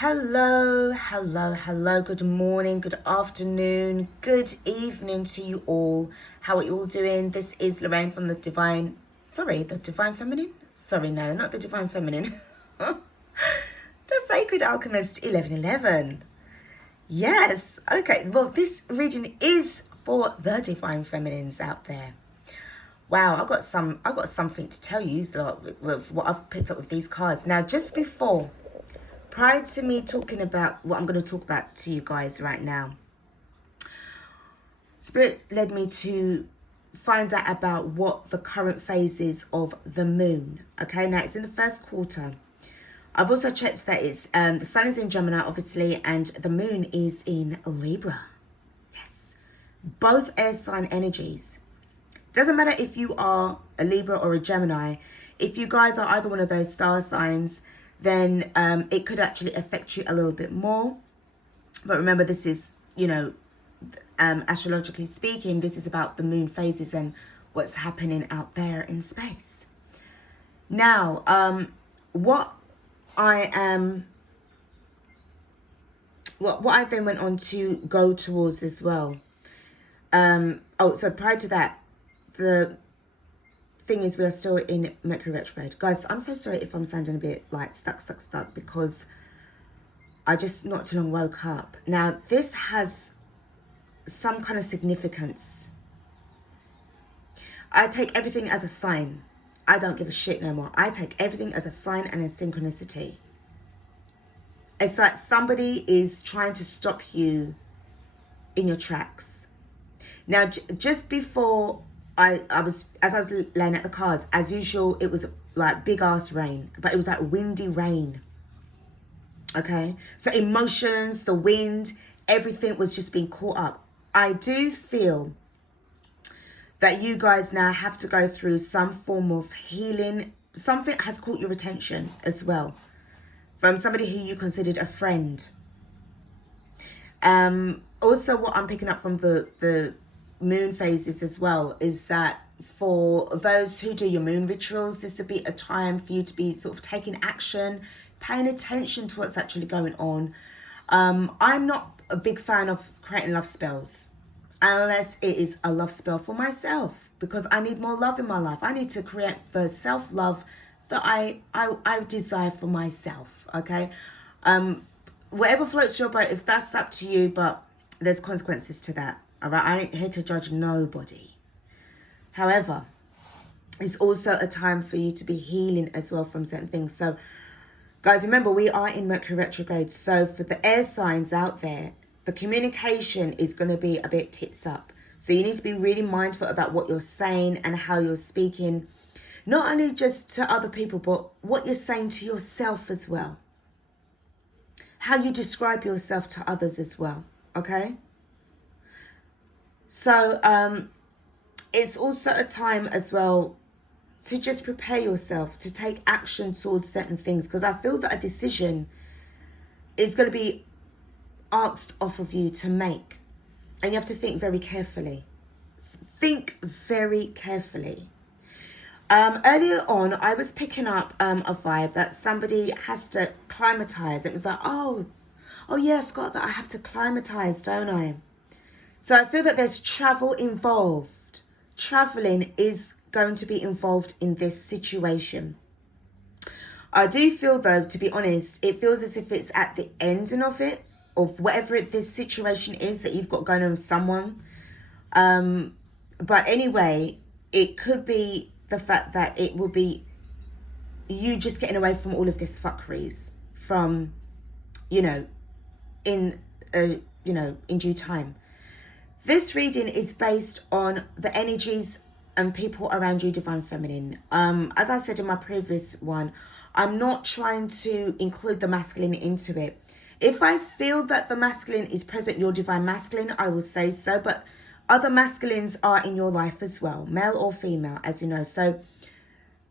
Hello, hello, hello. Good morning, good afternoon, good evening to you all. How are you all doing? This is Lorraine from the Divine Feminine? Sorry, no, not the Divine Feminine. The Sacred Alchemist 1111. Yes, okay. Well, this reading is for the Divine Feminines out there. Wow, I've got something to tell you with what I've picked up with these cards. Now, just before, prior to me talking about what I'm going to talk about to you guys right now, Spirit led me to find out about what the current phase is of the moon. Okay, now it's in the first quarter. I've also checked that it's the sun is in Gemini, obviously, and the moon is in Libra. Yes, both air sign energies. Doesn't matter if you are a Libra or a Gemini. If you guys are either one of those star signs, then it could actually affect you a little bit more. But remember, this is, astrologically speaking, this is about the moon phases and what's happening out there in space. Now, what I then went on to go towards as well. So prior to that, the thing is, we are still in Mercury retrograde. Guys, I'm so sorry if I'm sounding a bit like stuck, because I just not too long woke up. Now, this has some kind of significance. I take everything as a sign. I don't give a shit no more. I take everything as a sign and a synchronicity. It's like somebody is trying to stop you in your tracks. Now, just before I was laying out the cards, as usual, it was like big ass rain, but it was like windy rain. Okay, so emotions, the wind, everything was just being caught up. I do feel that you guys now have to go through some form of healing. Something has caught your attention as well from somebody who you considered a friend. Also, what I'm picking up from the moon phases as well is that for those who do your moon rituals, this would be a time for you to be sort of taking action, paying attention to what's actually going on. I'm not a big fan of creating love spells unless it is a love spell for myself, because I need more love in my life. I need to create the self-love that I desire for myself. Okay, whatever floats your boat, if that's up to you, but there's consequences to that. All right, I ain't here to judge nobody. However, it's also a time for you to be healing as well from certain things. So, guys, remember, we are in Mercury retrograde. So for the air signs out there, the communication is going to be a bit tits up. So you need to be really mindful about what you're saying and how you're speaking. Not only just to other people, but what you're saying to yourself as well. How you describe yourself to others as well. Okay? So it's also a time as well to just prepare yourself to take action towards certain things, because I feel that a decision is going to be asked off of you to make, and you have to think very carefully. Think very carefully. Earlier on, I was picking up a vibe that somebody has to climatize. It was like, oh yeah, I forgot that I have to climatize, don't I? So I feel that there's travel involved. Traveling is going to be involved in this situation. I do feel, though, to be honest, it feels as if it's at the ending of it, of whatever this situation is that you've got going on with someone. But anyway, it could be the fact that it will be you just getting away from all of this fuckeries from, in due time. This reading is based on the energies and people around you, Divine Feminine. As I said in my previous one, I'm not trying to include the masculine into it. If I feel that the masculine is present, your Divine Masculine, I will say so. But other masculines are in your life as well, male or female, as you know. So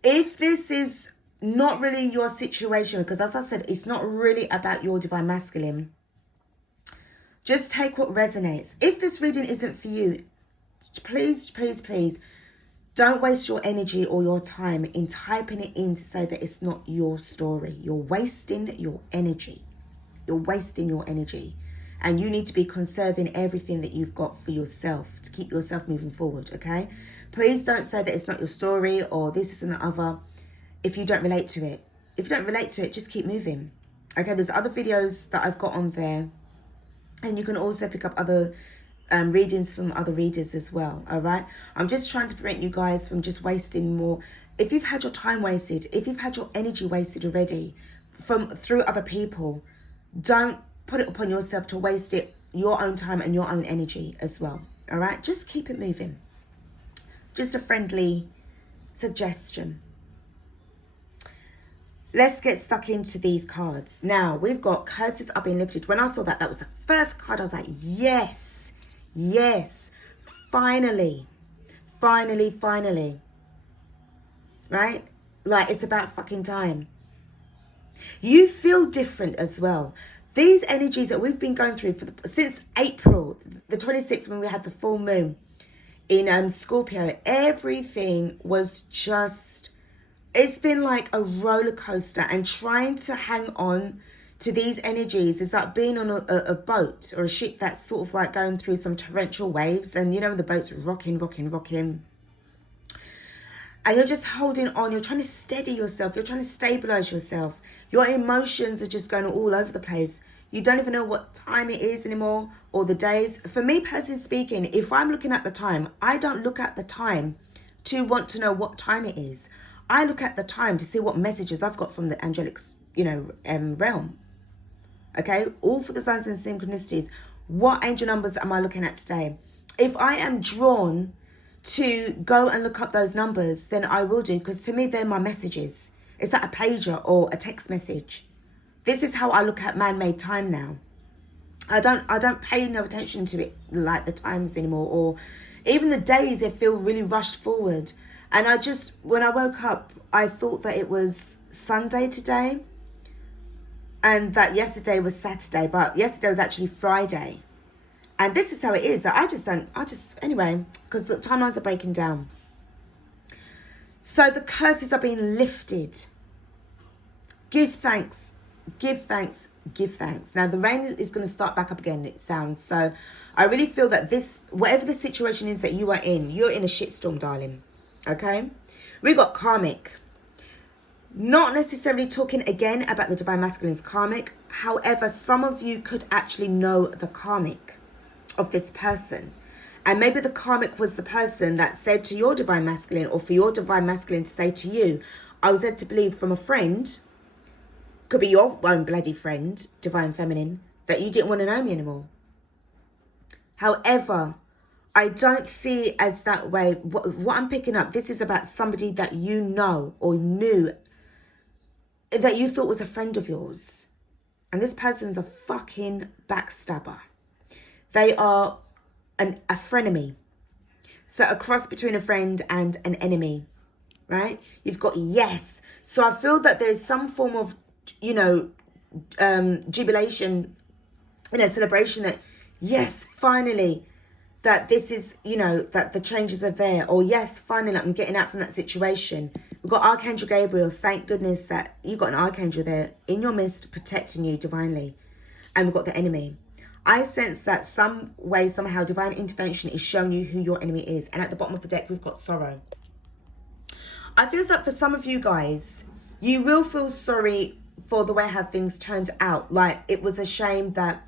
if this is not really your situation, because as I said, it's not really about your Divine Masculine, just take what resonates. If this reading isn't for you, please, please, please, don't waste your energy or your time in typing it in to say that it's not your story. You're wasting your energy. You're wasting your energy. And you need to be conserving everything that you've got for yourself to keep yourself moving forward, okay? Please don't say that it's not your story or this and the other if you don't relate to it. If you don't relate to it, just keep moving. Okay, there's other videos that I've got on there. And you can also pick up other readings from other readers as well, all right? I'm just trying to prevent you guys from just wasting more. If you've had your time wasted, if you've had your energy wasted already through other people, don't put it upon yourself to waste it, your own time and your own energy as well, all right? Just keep it moving. Just a friendly suggestion. Let's get stuck into these cards. Now, we've got curses are being lifted. When I saw that, that was the first card. I was like, yes, yes, finally, finally, finally. Right? Like, it's about fucking time. You feel different as well. These energies that we've been going through since April, the 26th, when we had the full moon in Scorpio, everything was just... It's been like a roller coaster, and trying to hang on to these energies is like being on a boat or a ship that's sort of like going through some torrential waves, and you know, the boat's rocking, and you're just holding on. You're trying to steady yourself. You're trying to stabilize yourself. Your emotions are just going all over the place. You don't even know what time it is anymore or the days. For me, personally speaking, if I'm looking at the time, I don't look at the time to want to know what time it is. I look at the time to see what messages I've got from the angelic, realm. Okay, all for the signs and synchronicities. What angel numbers am I looking at today? If I am drawn to go and look up those numbers, then I will do, because to me, they're my messages. It's like a pager or a text message. This is how I look at man-made time now. I don't pay no attention to it like the times anymore, or even the days. They feel really rushed forward. And when I woke up, I thought that it was Sunday today and that yesterday was Saturday, but yesterday was actually Friday. And this is how it is. Anyway, because the timelines are breaking down. So the curses are being lifted. Give thanks, give thanks, give thanks. Now the rain is going to start back up again, it sounds. So I really feel that whatever the situation is that you are in, you're in a shitstorm, darling. Okay, we got karmic. Not necessarily talking again about the divine masculine's karmic. However, some of you could actually know the karmic of this person. And maybe the karmic was the person that said to your divine masculine, or for your divine masculine to say to you, I was led to believe from a friend, could be your own bloody friend, divine feminine, that you didn't want to know me anymore. However, I don't see it as that way. What I'm picking up, this is about somebody that you know or knew that you thought was a friend of yours. And this person's a fucking backstabber. They are a frenemy. So a cross between a friend and an enemy, right? You've got yes. So I feel that there's some form of, jubilation, celebration that, yes, finally, that this is, that the changes are there. Or yes, finally, I'm getting out from that situation. We've got Archangel Gabriel. Thank goodness that you got an Archangel there in your midst, protecting you divinely. And we've got the enemy. I sense that some way, somehow, divine intervention is showing you who your enemy is. And at the bottom of the deck, we've got sorrow. I feel that for some of you guys, you will feel sorry for the way how things turned out. Like, it was a shame that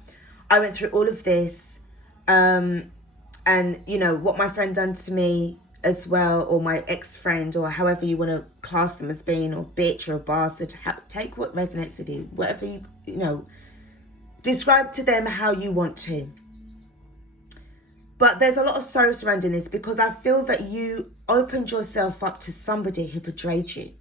I went through all of this. And, what my friend done to me as well, or my ex-friend, or however you want to class them as being, or bitch, or a bastard. Take what resonates with you. Whatever describe to them how you want to. But there's a lot of sorrow surrounding this, because I feel that you opened yourself up to somebody who betrayed you.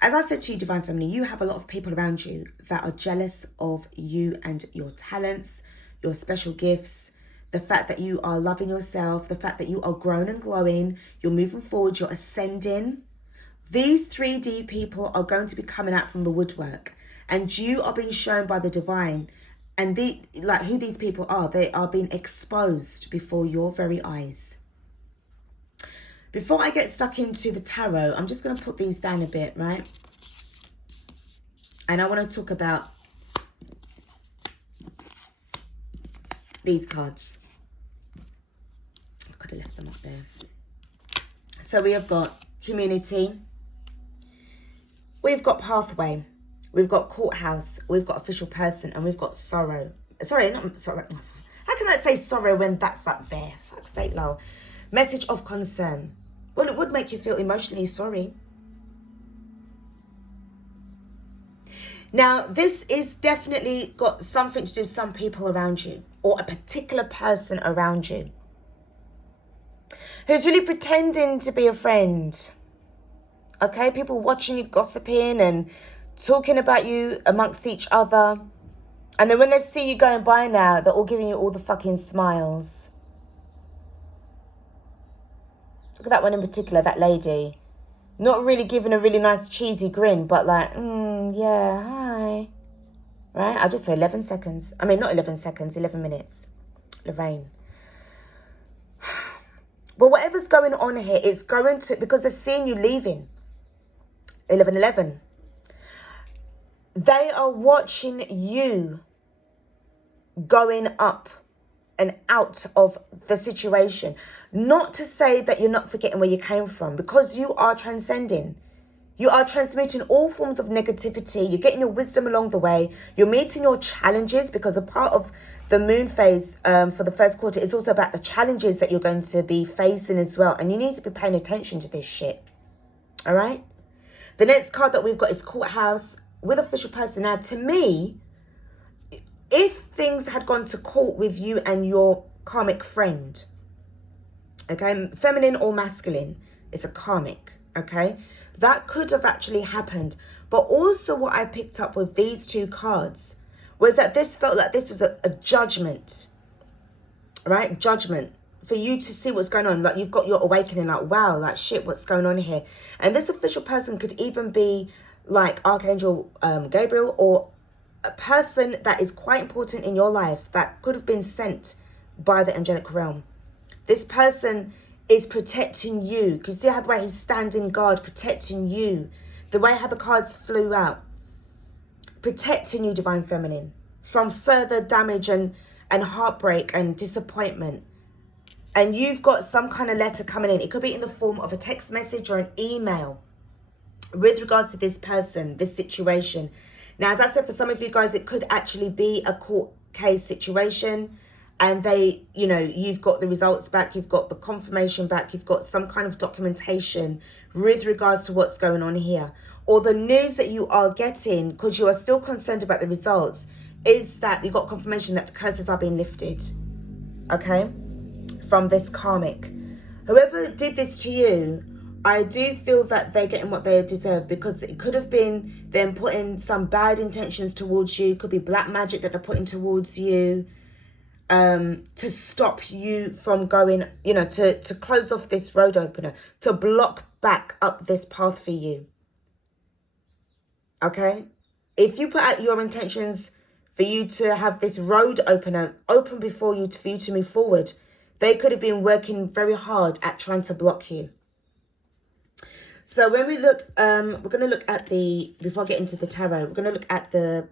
As I said to you, Divine Feminine, you have a lot of people around you that are jealous of you and your talents, your special gifts, the fact that you are loving yourself, the fact that you are grown and glowing, you're moving forward, you're ascending. These 3D people are going to be coming out from the woodwork, and you are being shown by the divine. And who these people are, they are being exposed before your very eyes. Before I get stuck into the tarot, I'm just going to put these down a bit, right? And I want to talk about these cards. I could have left them up there. So we have got community. We've got pathway. We've got courthouse. We've got official person. And we've got sorrow. Sorry, not sorrow. How can I say sorrow when that's up there? Fuck's sake, lol. Message of concern. Well, it would make you feel emotionally sorry. Now, this is definitely got something to do with some people around you, or a particular person around you who's really pretending to be a friend. Okay, people watching you gossiping and talking about you amongst each other. And then when they see you going by now, they're all giving you all the fucking smiles. Look at that one in particular, that lady. Not really giving a really nice cheesy grin, but like, yeah, hi. Right? I just saw 11 seconds. I mean, not 11 seconds, 11 minutes. Lorraine. But whatever's going on here, it's going to, because they're seeing you leaving. 11:11. They are watching you going up and out of the situation. Not to say that you're not forgetting where you came from, because you are transcending. You are transmuting all forms of negativity. You're getting your wisdom along the way. You're meeting your challenges, because a part of the moon phase for the first quarter is also about the challenges that you're going to be facing as well. And you need to be paying attention to this shit. All right? The next card that we've got is courthouse with official person. Now, to me, if things had gone to court with you and your karmic friend, okay, feminine or masculine, it's a karmic, okay, that could have actually happened. But also what I picked up with these two cards was that this felt like this was a judgment, right? Judgment. For you to see what's going on. Like, you've got your awakening, like, wow, like, shit, what's going on here? And this official person could even be like Archangel Gabriel, or a person that is quite important in your life that could have been sent by the angelic realm. This person is protecting you. Because see how the way he's standing guard, protecting you. The way how the cards flew out. Protecting you, Divine Feminine, from further damage and heartbreak and disappointment. And you've got some kind of letter coming in. It could be in the form of a text message or an email with regards to this person, this situation. Now, as I said, for some of you guys, it could actually be a court case situation. And they, you know, you've got the results back. You've got the confirmation back. You've got some kind of documentation with regards to what's going on here. Or the news that you are getting, because you are still concerned about the results, is that you got confirmation that the curses are being lifted. Okay? From this karmic. Whoever did this to you, I do feel that they're getting what they deserve, because it could have been them putting some bad intentions towards you. It could be black magic that they're putting towards you to stop you from going, you know, to close off this road opener, to block back up this path for you. Okay? If you put out your intentions for you to have this road opener open before you, for you to move forward, they could have been working very hard at trying to block you. So when we look, we're going to look at the, before I get into the tarot, we're going to look at the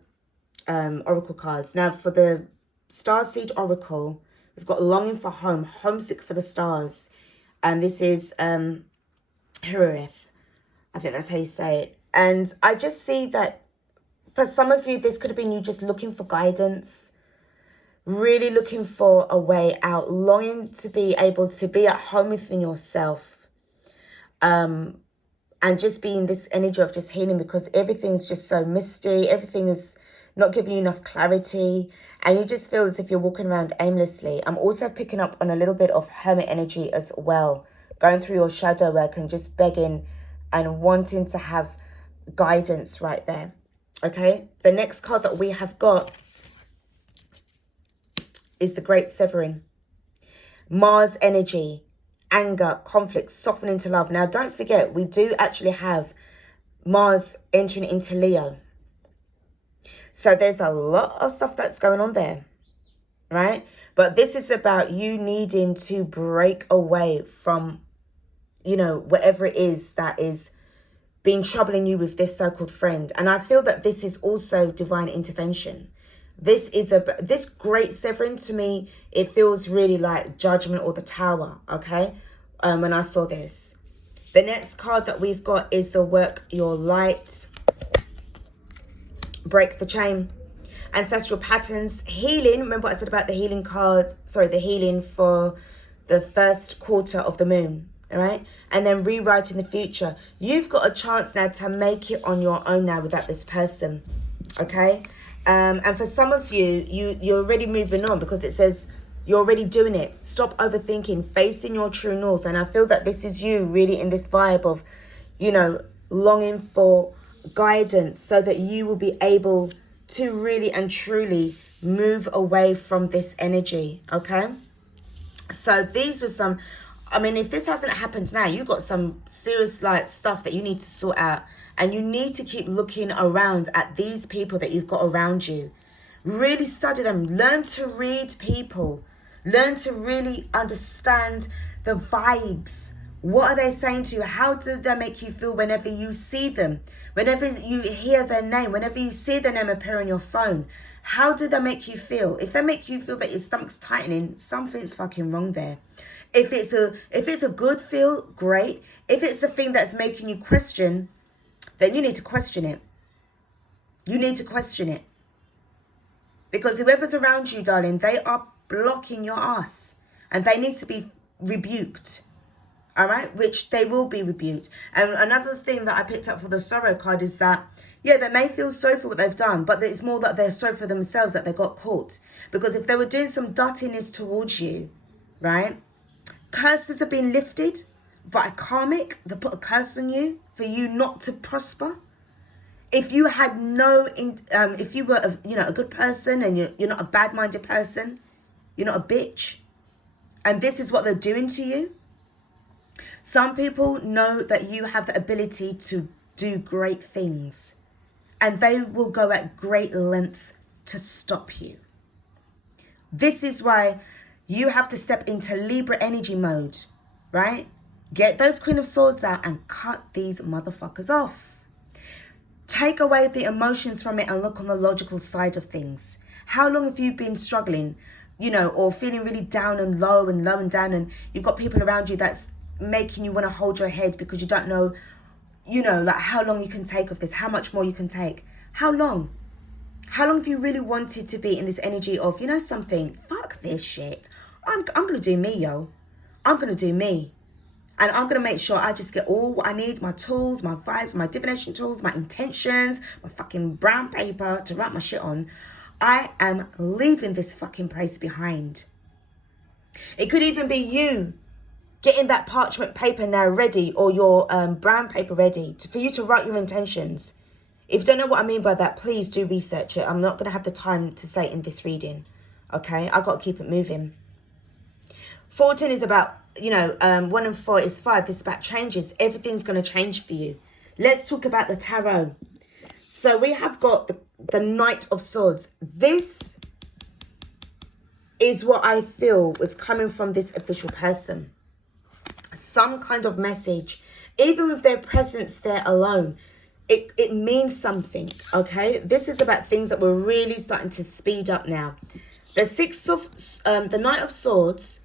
oracle cards. Now, for the Starseed Oracle, we've got longing for home, homesick for the stars. And this is Hirith. I think that's how you say it. And I just see that for some of you, this could have been you just looking for guidance. Really looking for a way out, longing to be able to be at home within yourself. And just being this energy of just healing, because everything's just so misty. Everything is not giving you enough clarity. And you just feel as if you're walking around aimlessly. I'm also picking up on a little bit of hermit energy as well. Going through your shadow work and just begging and wanting to have guidance right there. Okay, the next card that we have got is the Great Severing. Mars energy, anger, conflict, softening to love. Now, don't forget, we do actually have Mars entering into Leo. So there's a lot of stuff that's going on there, right? But this is about you needing to break away from, you know, whatever it is that is being troubling you with this so-called friend. And I feel that this is also divine intervention. This Great Seven, to me, it feels really like Judgment or the Tower, okay? When I saw this. The next card that we've got is the Work Your Light. Break the Chain. Ancestral Patterns. Healing. Remember what I said about the healing card? Sorry, the healing for the first quarter of the moon. All right? And then rewriting the future. You've got a chance now to make it on your own now without this person. Okay? And for some of you, you're already moving on because it says you're already doing it. Stop overthinking, facing your true north. And I feel that this is you really in this vibe of, you know, longing for guidance so that you will be able to really and truly move away from this energy. Okay? So these were some, I mean, if this hasn't happened now, you've got some serious like stuff that you need to sort out. And you need to keep looking around at these people that you've got around you. Really study them. Learn to read people. Learn to really understand the vibes. What are they saying to you? How do they make you feel whenever you see them? Whenever you hear their name, whenever you see their name appear on your phone, how do they make you feel? If they make you feel that your stomach's tightening, something's fucking wrong there. If it's a good feel, great. If it's a thing that's making you question, then you need to question it. You need to question it. Because whoever's around you, darling, they are blocking your ass. And they need to be rebuked. All right? Which they will be rebuked. And another thing that I picked up for the Sorrow card is that, yeah, they may feel sorry for what they've done, but it's more that they're sorry for themselves that they got caught. Because if they were doing some dirtiness towards you, right? Curses have been lifted by Karmic. They put a curse on you for you not to prosper. If you had if you were a good person and you're not a bad-minded person, you're not a bitch, and this is what they're doing to you. Some people know that you have the ability to do great things, and they will go at great lengths to stop you. This is why you have to step into Libra energy mode, right? Get those Queen of Swords out and cut these motherfuckers off. Take away the emotions from it and look on the logical side of things. How long have you been struggling, or feeling really down and low and down, and you've got people around you that's making you want to hold your head because you don't know, like how long you can take of this, how much more you can take. How long? How long have you really wanted to be in this energy of, something? Fuck this shit. I'm going to do me, yo. I'm going to do me. And I'm going to make sure I just get all what I need, my tools, my vibes, my divination tools, my intentions, my fucking brown paper to write my shit on. I am leaving this fucking place behind. It could even be you getting that parchment paper now ready, or your brown paper ready for you to write your intentions. If you don't know what I mean by that, please do research it. I'm not going to have the time to say it in this reading. Okay? I got to keep it moving. 14 is about, 1 and 4 is 5. This is about changes. Everything's going to change for you. Let's talk about the tarot. So we have got the Knight of Swords. This is what I feel was coming from this official person. Some kind of message. Even with their presence there alone, it means something, okay? This is about things that we're really starting to speed up now. The Knight of Swords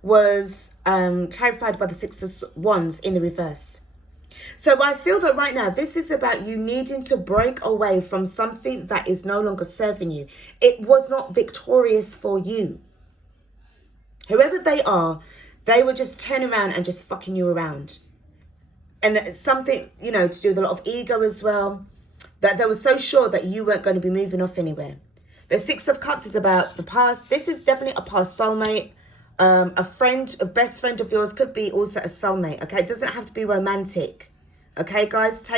was clarified by the Six of Wands in the reverse. So I feel that right now, this is about you needing to break away from something that is no longer serving you. It was not victorious for you. Whoever they are, they were just turning around and just fucking you around. And it's something, to do with a lot of ego as well, that they were so sure that you weren't going to be moving off anywhere. The Six of Cups is about the past. This is definitely a past soulmate. A best friend of yours could be also a soulmate, okay? It doesn't have to be romantic, okay, guys?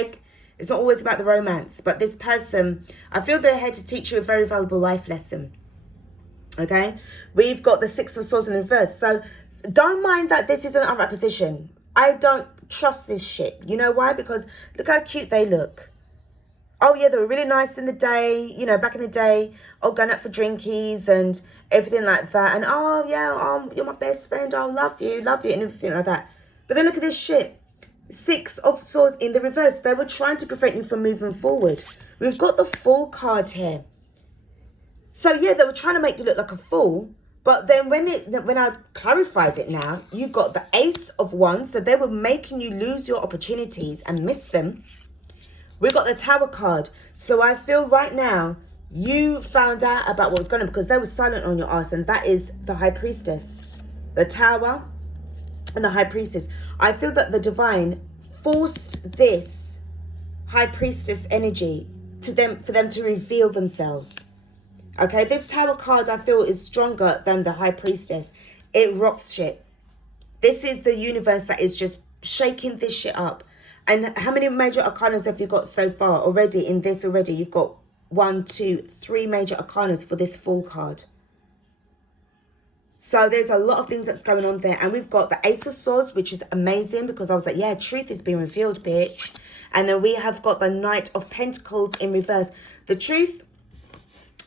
It's not always about the romance, but this person, I feel they're here to teach you a very valuable life lesson, okay? We've got the Six of Swords in the reverse, so don't mind that this is an upright position. I don't trust this shit. You know why? Because look how cute they look. Oh, yeah, they were really nice in the day, back in the day, going out for drinkies and everything like that. And, oh, yeah, you're my best friend. I love you, and everything like that. But then look at this shit. Six of Swords in the reverse. They were trying to prevent you from moving forward. We've got the Fool card here. So yeah, they were trying to make you look like a fool. But then when I clarified it now, you got the Ace of Wands. So they were making you lose your opportunities and miss them. We got the Tower card. So I feel right now you found out about what was going on because they were silent on your ass. And that is the High Priestess. The Tower and the High Priestess. I feel that the Divine forced this High Priestess energy to them for them to reveal themselves. Okay, this Tower card I feel is stronger than the High Priestess. It rocks shit. This is the universe that is just shaking this shit up. And how many major arcanas have you got so far already in this already? You've got 1, 2, 3 major arcanas for this Fool card. So there's a lot of things that's going on there. And we've got the Ace of Swords, which is amazing because I was like, yeah, truth is being revealed, bitch. And then we have got the Knight of Pentacles in reverse. The truth,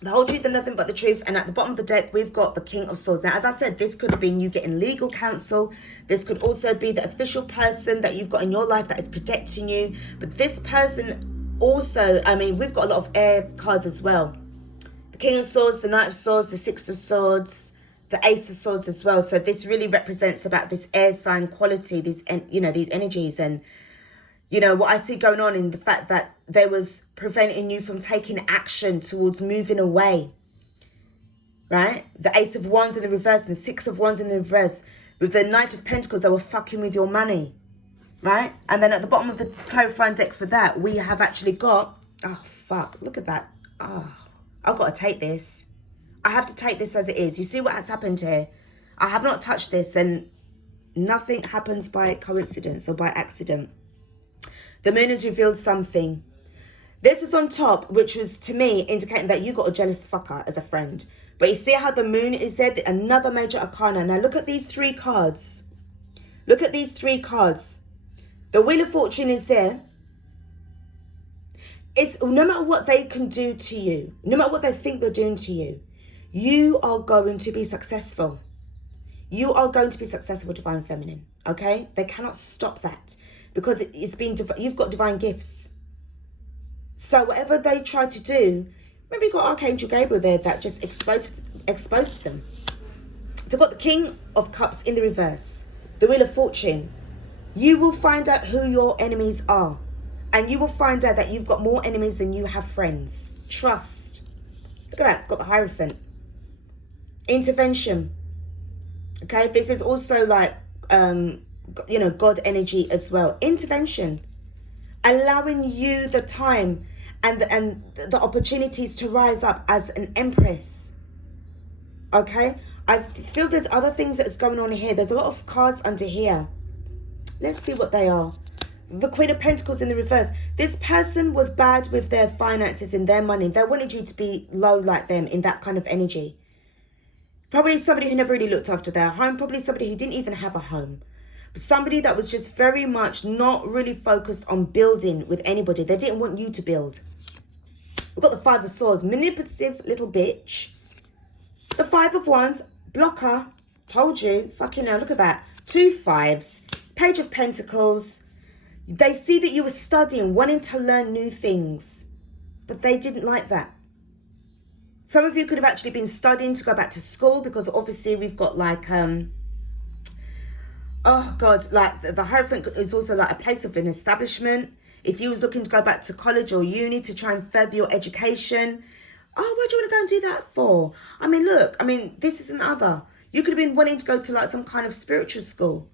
the whole truth and nothing but the truth. And at the bottom of the deck, we've got the King of Swords. Now, as I said, this could have been you getting legal counsel. This could also be the official person that you've got in your life that is protecting you. But this person also, I mean, we've got a lot of air cards as well. The King of Swords, the Knight of Swords, the Six of Swords, the Ace of Swords as well. So this really represents about this air sign quality, these, you know, these energies. And, you know, what I see going on in the fact that there was preventing you from taking action towards moving away, right? The Ace of Wands in the reverse and the Six of Wands in the reverse. With the Knight of Pentacles, they were fucking with your money, right? And then at the bottom of the clarifying deck for that, we have actually got, oh, fuck, look at that. Oh, I've got to take this. I have to take this as it is. You see what has happened here? I have not touched this and nothing happens by coincidence or by accident. The moon has revealed something. This was on top, which was to me indicating that you got a jealous fucker as a friend. But you see how the moon is there? Another major arcana. Now look at these 3 cards. Look at these 3 cards. The Wheel of Fortune is there. It's no matter what they can do to you, no matter what they think they're doing to you, you are going to be successful. You are going to be successful, Divine Feminine. Okay? They cannot stop that because it's been, you've got divine gifts. So whatever they try to do, maybe you've got Archangel Gabriel there that just exposed them. So I've got the King of Cups in the reverse, the Wheel of Fortune. You will find out who your enemies are. And you will find out that you've got more enemies than you have friends. Trust. Look at that. Got the Hierophant. Intervention. Okay. This is also like, you know, God energy as well. Intervention. Allowing you the time and the opportunities to rise up as an empress. Okay. I feel there's other things that's going on here. There's a lot of cards under here. Let's see what they are. The Queen of Pentacles in the reverse. This person was bad with their finances and their money. They wanted you to be low like them in that kind of energy. Probably somebody who never really looked after their home. Probably somebody who didn't even have a home. Somebody that was just very much not really focused on building with anybody. They didn't want you to build. We've got the Five of Swords. Manipulative little bitch. The Five of Wands. Blocker. Told you. Fucking hell. Look at that. 2 5s. Page of Pentacles. They see that you were studying, wanting to learn new things. But they didn't like that. Some of you could have actually been studying to go back to school because obviously we've got like, oh God, like the Hierophant is also like a place of an establishment. If you was looking to go back to college or uni to try and further your education. Oh, what do you want to go and do that for? I mean, look, I mean, this is another. You could have been wanting to go to like some kind of spiritual school.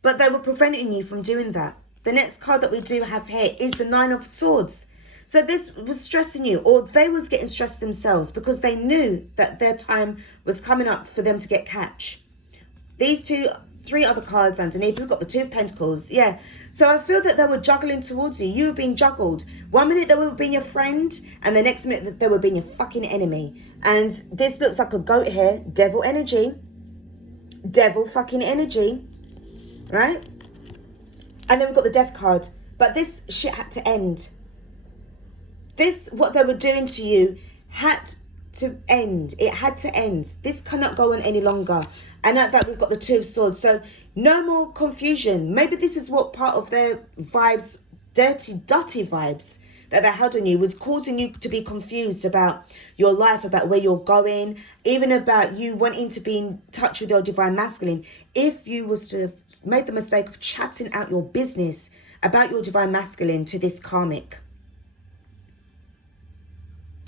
But they were preventing you from doing that. The next card that we do have here is the Nine of Swords. So this was stressing you, or they was getting stressed themselves because they knew that their time was coming up for them to get catch. These 3 other cards underneath, we've got the 2 of Pentacles. Yeah. So I feel that they were juggling towards you. You were being juggled. 1 minute they were being your friend, and the next minute they were being your fucking enemy. And this looks like a goat here. Devil energy. Devil fucking energy. Right? And then we've got the Death card. But this shit had to end. This, what they were doing to you, had to end. It had to end. This cannot go on any longer. And at that, we've got the 2 of Swords. So no more confusion. Maybe this is what part of their vibes, dirty vibes. that they had on you was causing you to be confused about your life, about where you're going, even about you wanting to be in touch with your divine masculine. If you was to have made the mistake of chatting out your business about your divine masculine to this karmic,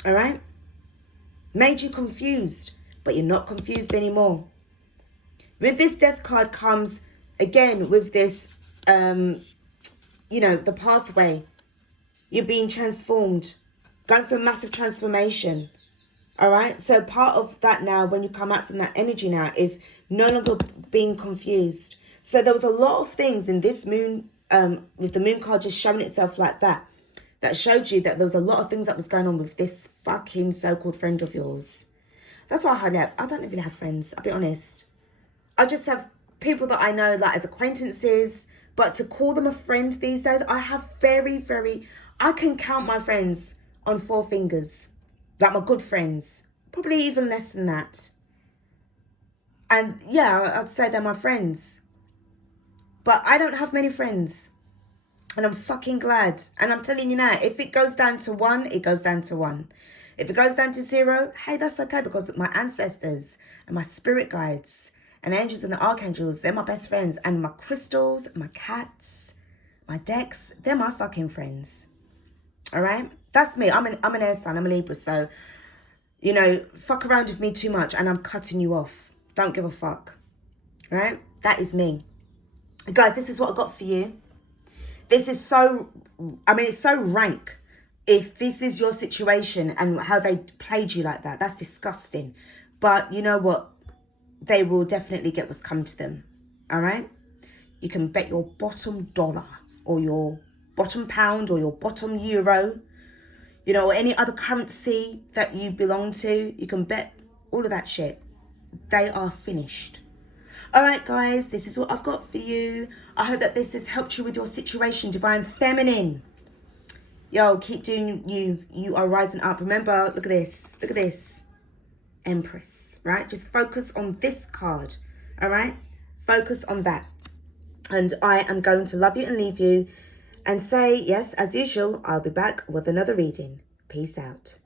all right, made you confused, but you're not confused anymore. With this death card comes, again, with this, you know, the pathway. You're being transformed, going through a massive transformation. All right. So part of that now, when you come out from that energy now, is no longer being confused. So there was a lot of things in this moon, with the moon card just showing itself like that, that showed you that there was a lot of things that was going on with this fucking so-called friend of yours. That's why I don't really have friends. I'll be honest. I just have people that I know, like, as acquaintances. But to call them a friend these days, I have I can count my friends on 4 fingers. Like, my good friends. Probably even less than that. And yeah, I'd say they're my friends. But I don't have many friends. And I'm fucking glad. And I'm telling you now, if it goes down to 1, it goes down to 1. If it goes down to 0, hey, that's okay, because my ancestors and my spirit guides and the angels and the archangels, they're my best friends. And my crystals, my cats, my decks, they're my fucking friends. All right? That's me. I'm an air sign. I'm a Libra. So, you know, fuck around with me too much and I'm cutting you off. Don't give a fuck. All right? That is me. Guys, this is what I got for you. This is so, I mean, it's so rank. If this is your situation and how they played you like that, that's disgusting. But you know what? They will definitely get what's come to them. All right? You can bet your bottom dollar or your bottom pound or your bottom euro, you know, or any other currency that you belong to. You can bet all of that shit. They are finished. All right, guys, this is what I've got for you. I hope that this has helped you with your situation, Divine Feminine. Yo, keep doing you. You are rising up. Remember, look at this. Look at this. Empress, right? Just focus on this card, all right? Focus on that. And I am going to love you and leave you and say, yes, as usual, I'll be back with another reading. Peace out.